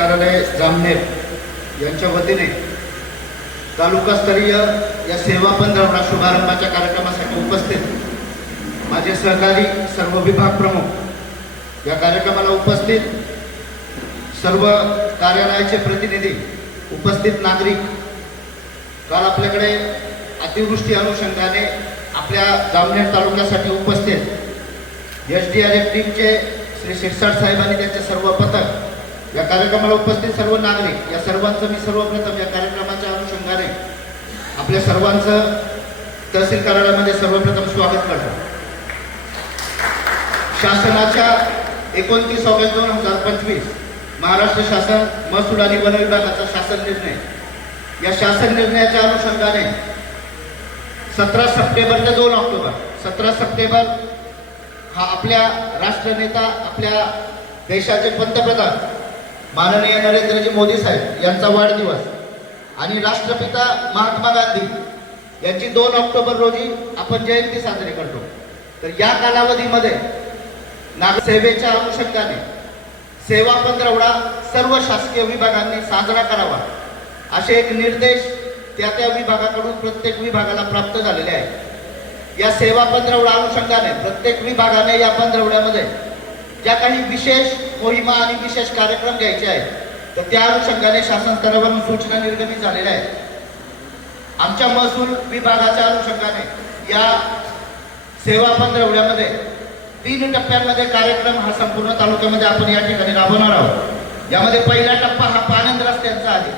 कार्यालय जामनेर यांच्या वतीने तालुकास्तरीय या सेवा पंधरवडा शुभारंभाच्या कार्यक्रमासाठी उपस्थित माझे सहकारी सर्व विभाग प्रमुख या कार्यक्रमाला उपस्थित सर्व कार्यालयाचे प्रतिनिधी उपस्थित नागरिक काल आपल्याकडे अतिवृष्टी अनुषंगाने आपल्या जामनेर तालुक्यासाठी उपस्थित एस डी आर एफ टीमचे श्री शिरसाट साहेब आणि त्यांचे सर्व पथक या कार्यक्रमाला उपस्थित सर्व नागरिक या सर्वांचं मी सर्वप्रथम या कार्यक्रमाच्या अनुषंगाने आपल्या सर्वांचं तहसील कार्यालयामध्ये सर्वप्रथम स्वागत करतो. शासनाच्या एकोणतीस ऑगस्ट दोन हजार पंचवीस महाराष्ट्र शासन महसूल आणि वन विभागाचा शासन निर्णय. या शासन निर्णयाच्या अनुषंगाने सतरा सप्टेंबर ते दोन ऑक्टोबर सतरा सप्टेंबर हा आपल्या राष्ट्रनेता आपल्या देशाचे पंतप्रधान माननीय नरेंद्रजी मोदी साहेब यांचा वाढदिवस आणि राष्ट्रपिता महात्मा गांधी यांची दोन ऑक्टोबर रोजी आपण जयंती साजरी करतो. तर या कालावधीमध्ये नागसेवेच्या अनुषंगाने सेवा पंधरवडा सर्व शासकीय विभागांनी साजरा करावा असे एक निर्देश त्या त्या विभागाकडून प्रत्येक विभागाला प्राप्त झालेले आहे. या सेवा पंधरवडा अनुषंगाने प्रत्येक विभागाने या पंधरवड्यामध्ये ज्या काही विशेष मोहिमा आणि विशेष कार्यक्रम घ्यायचे आहेत. तर त्या अनुषंगाने शासन स्तरावरून सूचना निर्गमित झालेल्या आहेत. आमच्या महसूल विभागाच्या अनुषंगाने या सेवा पंधरवड्यामध्ये तीन टप्प्यांमध्ये कार्यक्रम हा संपूर्ण तालुक्यामध्ये आपण या ठिकाणी राबवणार आहोत. यामध्ये पहिला टप्पा हा पानंद रस्त्यांचा आहे.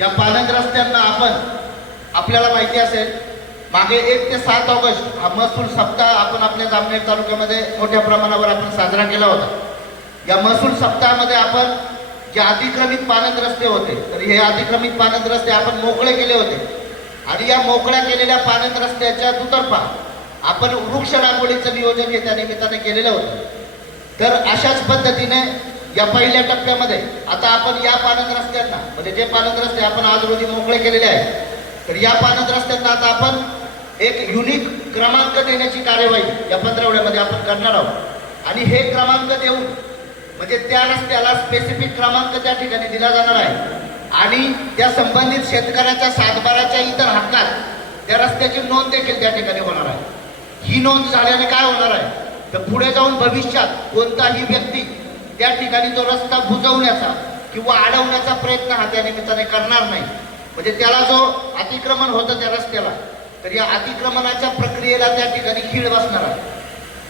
या पानंद रस्त्यांना आपण आपल्याला माहिती असेल मागे एक ते सात ऑगस्ट हा महसूल सप्ताह आपण आपल्या जामनेर तालुक्यामध्ये मोठ्या प्रमाणावर आपण साजरा केला होता. या महसूल सप्ताहामध्ये आपण जे अतिक्रमित पानंद रस्ते होते तर हे अतिक्रमित पानंद रस्ते आपण मोकळे केले होते. आणि या मोकळ्या केलेल्या पानंद रस्त्याच्या दुतर्फा आपण वृक्ष लागवडीचं नियोजन हे त्या निमित्ताने केलेलं होतं. तर अशाच पद्धतीने या पहिल्या टप्प्यामध्ये आता आपण या पानंद रस्त्यांना म्हणजे जे पानंद रस्ते आपण आज रोजी मोकळे केलेले आहेत तर या पानंद रस्त्यांना आता आपण एक युनिक क्रमांक देण्याची कार्यवाही या पंधरावड्यामध्ये आपण करणार आहोत. आणि हे क्रमांक देऊन म्हणजे त्या रस्त्याला स्पेसिफिक क्रमांक त्या ठिकाणी दिला जाणार आहे. आणि त्या संबंधित शेतकऱ्याच्या सातबाराच्या इतर हक्कात त्या रस्त्याची नोंद देखील त्या ठिकाणी होणार आहे. ही नोंद झाल्याने काय होणार आहे? तर पुढे जाऊन भविष्यात कोणताही व्यक्ती त्या ठिकाणी तो रस्ता बुजवण्याचा किंवा अडवण्याचा प्रयत्न हा त्या निमित्ताने करणार नाही. म्हणजे त्याला जो अतिक्रमण होतं त्या रस्त्याला तर या अतिक्रमणाच्या प्रक्रियेला त्या ठिकाणी खीळ बसणार आहे.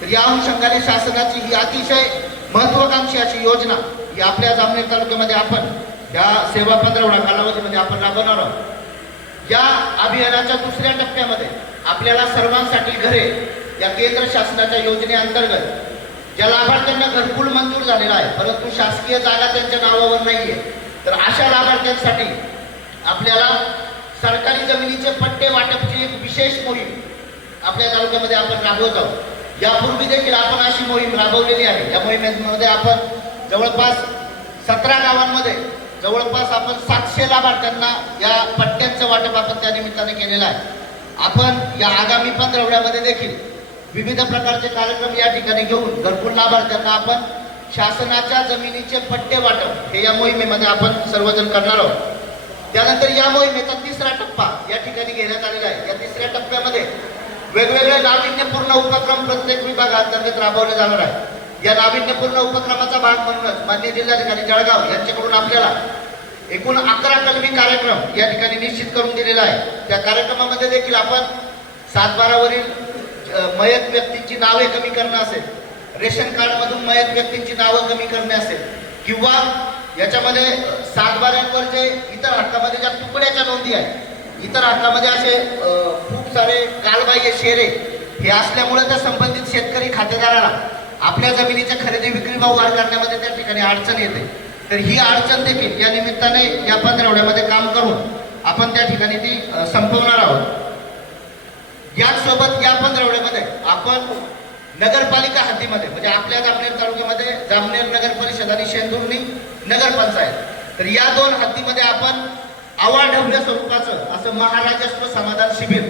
तर या अनुषंगाने शासनाची ही अतिशय महत्वाकांक्षी अशी योजना ही आपल्या जामनेर तालुक्यामध्ये आपण या सेवा पंधरवडा कालावधीमध्ये आपण राबवणार आहोत. या अभियानाच्या दुसऱ्या टप्प्यामध्ये आपल्याला सर्वांसाठी घरे या केंद्र शासनाच्या योजनेअंतर्गत ज्या लाभार्थ्यांना घरकुल मंजूर झालेला आहे परंतु शासकीय जागा त्यांच्या नावावर नाहीये तर अशा लाभार्थ्यांसाठी आपल्याला सरकारी जमिनीचे पट्टे वाटपची एक विशेष मोहीम आपल्या तालुक्यामध्ये आपण राबवत आहोत. यापूर्वी देखील आपण अशी मोहीम राबवलेली आहे. या मोहिमेमध्ये आपण जवळपास सतरा गावांमध्ये जवळपास आपण सातशे लाभार्थ्यांना या पट्ट्यांचं वाटप आपण त्या निमित्ताने केलेलं आहे. आपण या आगामी पंधरवड्यामध्ये देखील विविध प्रकारचे कार्यक्रम या ठिकाणी घेऊन भरपूर लाभार्थ्यांना आपण शासनाच्या जमिनीचे पट्टे वाटप हे या मोहिमेमध्ये आपण सर्वजण करणार आहोत. त्यानंतर या मोहिमेचा तिसरा टप्पा या ठिकाणी घेण्यात आलेला आहे. या तिसऱ्या टप्प्यामध्ये वेगवेगळे नाविन्यपूर्ण उपक्रम प्रत्येक विभागाअंतर्गत राबवले जाणार आहे या नाविन्यपूर्ण उपक्रमाचा भाग म्हणूनच मान्य जिल्हाधिकारी जळगाव यांच्याकडून आपल्याला एकूण अकरा कलमी कार्यक्रम या ठिकाणी निश्चित करून दिलेला आहे. त्या कार्यक्रमामध्ये देखील आपण सातबारावरील मयत व्यक्तींची नावे कमी करणं असेल रेशन कार्डमधून मयत व्यक्तींची नावं कमी करणे असेल किंवा याच्यामध्ये सातबाऱ्यांवर जे इतर हक्कामध्ये ज्या तुकड्याच्या नोंदी आहेत इतर हक्कामध्ये असे सारे कालबाह्य शेरे हे असल्यामुळे त्या संबंधित शेतकरी खातेदाराला आपल्या जमिनीच्या खरेदी विक्री भाव वाढ करण्यामध्ये त्या ठिकाणी अडचण येते. तर ही अडचण देखील या निमित्ताने या पंधरवड्यामध्ये काम करून आपण त्या ठिकाणी ती संपवणार आहोत. याचसोबत या पंधरवड्यामध्ये आपण नगरपालिका हद्दीमध्ये म्हणजे आपल्या जामनेर तालुक्यामध्ये जामनेर नगर परिषद आणि शेंदुर्णी नगरपंचायत तर या दोन हद्दीमध्ये आपण आवाढव्य स्वरूपाचं असं महाराजस्व समाधान शिबिर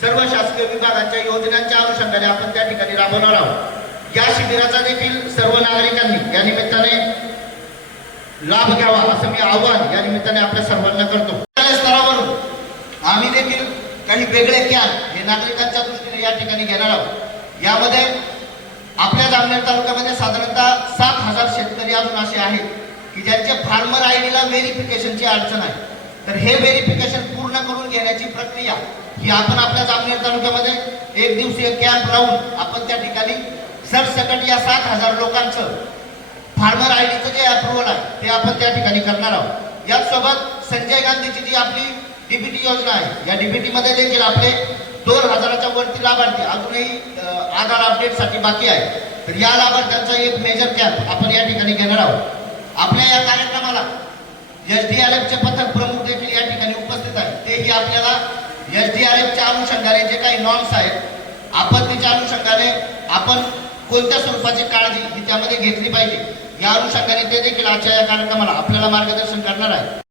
सर्व शासकीय विभागांच्या योजनांच्या अनुषंगाने आपण त्या ठिकाणी राबवणार आहोत. या शिबिराचा देखील सर्व नागरिकांनी या निमित्ताने लाभ घ्यावा असं मी आव्हान या निमित्ताने आपल्या सर्वांना करतो. स्तरावरून आम्ही देखील काही वेगळे कॅम्प हे नागरिकांच्या दृष्टीने या ठिकाणी घेणार आहोत. यामध्ये आपल्या जामनेर तालुक्यामध्ये साधारणतः सात हजार शेतकरी अजून असे आहेत की ज्यांचे फार्मर आय डीला व्हेरिफिकेशनची अडचण आहे. तर हे व्हेरिफिकेशन पूर्ण करून घेण्याची प्रक्रिया ही आपण आपल्या जामनेर तालुक्यामध्ये एक दिवसीय कॅम्प लावून आपण त्या ठिकाणी सरसकट या सात हजार लोकांचं फार्मर आय डीचं जे अप्रुव्हल आहे ते आपण त्या ठिकाणी करणार आहोत. याचसोबत संजय गांधीची जी आपली डीबीटी योजना आहे या डीबीटी मध्ये देखील आपले दोन हजाराच्या वरती लाभार्थी अजूनही आधार अपडेटसाठी बाकी आहे तर या लाभार्थ्यांचा एक मेजर कॅम्प आपण या ठिकाणी घेणार आहोत. आपल्या या कार्यक्रमाला एस डी आर एफचे पथक प्रमुख देखील या ठिकाणी उपस्थित आपल्याला एस डी आर एफच्या अनुषंगाने जे काही नॉर्म्स आहेत आपत्तीच्या अनुषंगाने आपण कोणत्या स्वरूपाची काळजी ही त्यामध्ये घेतली पाहिजे या अनुषंगाने ते देखील आजच्या या कार्यक्रमाला आपल्याला मार्गदर्शन करणार आहे.